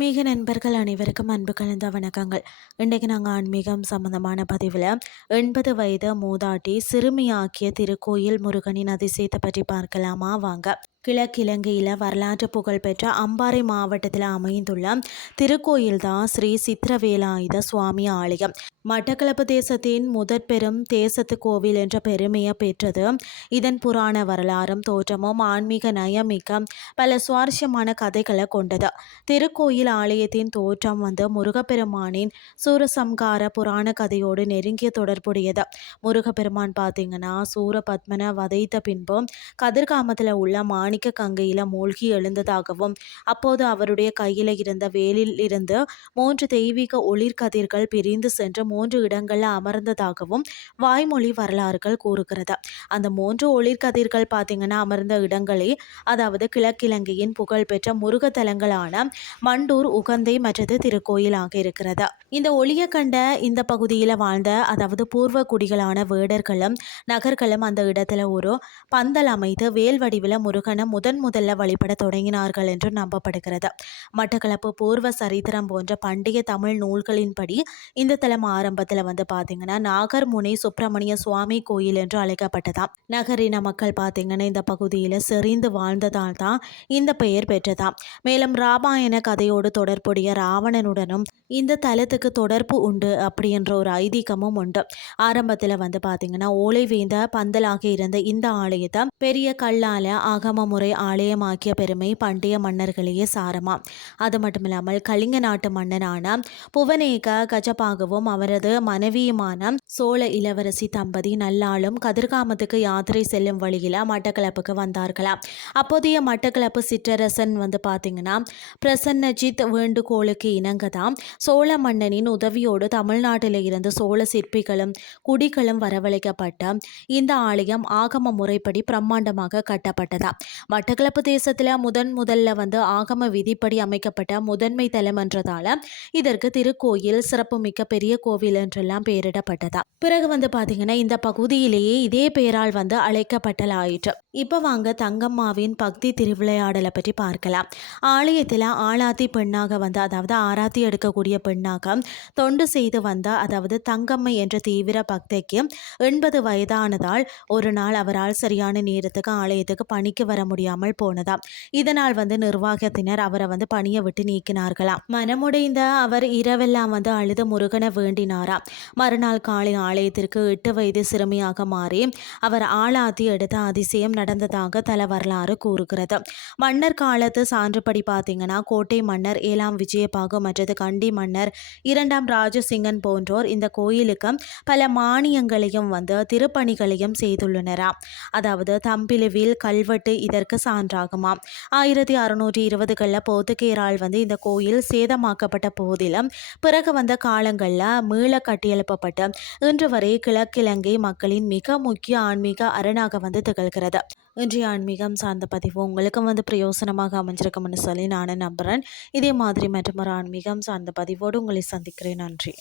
ஆன்மீக நண்பர்கள் அனைவருக்கும் அன்பு கலந்த வணக்கங்கள். இன்றைக்கு நாங்கள் ஆன்மீகம் சம்பந்தமான பதிவில் 80 வயது மூதாட்டி சிறுமியாக்கிய திருக்கோயில் முருகனின் அதிசயத்தை பற்றி பார்க்கலாமா வாங்க. கிழக்கிலங்கையில் வரலாற்று புகழ்பெற்ற அம்பாறை மாவட்டத்தில் அமைந்துள்ள திருக்கோயில் தான் ஸ்ரீ சித்திரவேலாயுத சுவாமி ஆலயம். மட்டக்களப்பு தேசத்தின் முதற் பெரும் தேசத்து கோவில் என்ற பெருமையை பெற்றது. இதன் புராண வரலாறும் தோற்றமும் ஆன்மீக நயமிக்க பல சுவாரஸ்யமான கதைகளை கொண்டது. திருக்கோயில் ஆலயத்தின் தோற்றம் முருகப்பெருமானின் சூரசம்கார புராண கதையோடு நெருங்கிய தொடர்புடையது. முருகப்பெருமான் பார்த்தீங்கன்னா சூரபத்மனை வதைத்த பின்பு கதிர்காமத்தில் உள்ள மாணிக்க கங்கையில மூழ்கி எழுந்ததாகவும் அப்போது அவருடைய கையில இருந்த வேலில் இருந்து 3 தெய்வீக ஒளிர்கதிர்கள் பிரிந்து சென்று 3 இடங்கள்ல அமர்ந்ததாகவும் வாய்மொழி வரலாறுகள் கூறுகிறது. அந்த 3 ஒளிர்கதிர்கள் பார்த்தீங்கன்னா அமர்ந்த இடங்களே அதாவது கிழக்கிலங்கையின் புகழ்பெற்ற முருகத்தலங்களான மண்டூர், உகந்தை மற்றது திருக்கோயிலாக இருக்கிறது. இந்த ஒளிய கண்ட இந்த பகுதியில் வாழ்ந்த அதாவது பூர்வ குடிகளான வேடர்களும் நகர்களும் அந்த இடத்துல ஒரு பந்தல் அமைத்து வேல் வடிவில் முருகனை முதல்ல வழிபட தொடங்கினார்கள் என்று நம்பப்படுகிறது. மட்டக்களப்பு பூர்வ சரித்திரம் போன்ற பண்டைய தமிழ் நூல்களின்படி இந்த தலம் ஆரம்பத்தில் பார்த்தீங்கன்னா நாகர்முனை சுப்பிரமணிய சுவாமி கோயில் என்று அழைக்கப்பட்டதாம். நகரின மக்கள் பார்த்தீங்கன்னா இந்த பகுதியில் செறிந்து வாழ்ந்ததால் தான் இந்த பெயர் பெற்றதாம். மேலும் ராமாயண கதையோடு தொடர்புடைய ராவணனுடனும் இந்த தலத்துக்கு தொடர்பு உண்டு அப்படின்ற ஒரு ஐதீகமும் உண்டு. ஆரம்பத்தில் பார்த்தீங்கன்னா ஓலை வேந்த பந்தலாக இருந்த இந்த ஆலயத்தை பெரிய கல்லால ஆகம முறை ஆலயமாக்கிய பெருமை பண்டைய மன்னர்களையே சாரமாம். அது மட்டும் இல்லாமல் கலிங்க நாட்டு மன்னனான புவனேக கஜபாகவும் அவரது மனைவியுமான சோழ இளவரசி தம்பதி நல்லாளும் கதிர்காமத்துக்கு யாத்திரை செல்லும் வழியில் மட்டக்களப்புக்கு வந்தார்களாம். அப்போதைய மட்டக்களப்பு சிற்றரசன் பார்த்தீங்கன்னா பிரசன்னஜித் வேண்டுகோளுக்கு இணங்கதான் சோழ மன்னனின் உதவியோடு தமிழ்நாட்டில் இருந்து சோழ சிற்பிகளும் குடிகளும் வரவழைக்கப்பட்ட இந்த ஆலயம் ஆகம முறைப்படி பிரம்மாண்டமாக கட்டப்பட்டதா. மட்டக்களப்பு தேசத்தில் முதல்ல ஆகம விதிப்படி அமைக்கப்பட்ட முதன்மை தலம் என்றதால இதற்கு திருக்கோயில் சிறப்புமிக்க பெரிய கோவில் என்றெல்லாம் பெயரிடப்பட்டதா. பிறகு பார்த்தீங்கன்னா இந்த பகுதியிலேயே இதே பெயரால் அழைக்கப்பட்டலாயிற்று. இப்போ வாங்க தங்கம்மாவின் பக்தி திருவிளையாடலை பற்றி பார்க்கலாம். ஆலயத்தில் ஆளாத்தி பெண்ணாக அதாவது ஆராத்தி எடுக்கக்கூடிய பெண்ணாக தொண்டு செய்து அதாவது தங்கம்மை என்ற தீவிர பக்திக்கு 80 வயதானதால் ஒரு நாள் அவரால் சரியான நேரத்துக்கு ஆலயத்துக்கு பணிக்கு வர முடியாமல் போனதாம். இதனால் நிர்வாகத்தினர் அவரை பணியை விட்டு நீக்கினார்களாம். மனமுடைந்த அவர் இரவெல்லாம் அழுது முருகனை வேண்டினாராம். மறுநாள் காலை ஆலயத்திற்கு 8 வயது சிறுமியாக மாறி அவர் ஆளாத்தி எடுத்த அதிசயம் நடந்ததாக தல வரலாறு கூறுகிறது. மன்னர் காலத்து சான்றுபடி பார்த்தீங்கன்னா கோட்டை மன்னர் 7ஆம் விஜயபாகு மற்றது கண்டி மன்னர் 2ஆம் ராஜசிங்கன் போன்றோர் இந்த கோயிலுக்கு பல மானியங்களையும் திருப்பணிகளையும் செய்துள்ளனராம். அதாவது தம்பிலுவில் கல்வெட்டு இதற்கு சான்றாகுமாம். 1620களில் போர்த்துகேயரால் இந்த கோயில் சேதமாக்கப்பட்ட போதிலும் பிறகு காலங்களில் மீள கட்டியெழுப்பப்பட்டு இன்று வரை கிழக்கிலங்கை மக்களின் மிக முக்கிய ஆன்மீக அரணாக திகழ்கிறது. இன்றைய ஆன்மீகம் சார்ந்த பதிவு உங்களுக்கு பிரயோசனமாக அமைஞ்சிருக்கும்னு சொல்லி நானும் நம்புகிறேன். இதே மாதிரி மற்றும் ஒரு ஆன்மீகம் சார்ந்த பதிவோடு உங்களை சந்திக்கிறேன். நன்றி.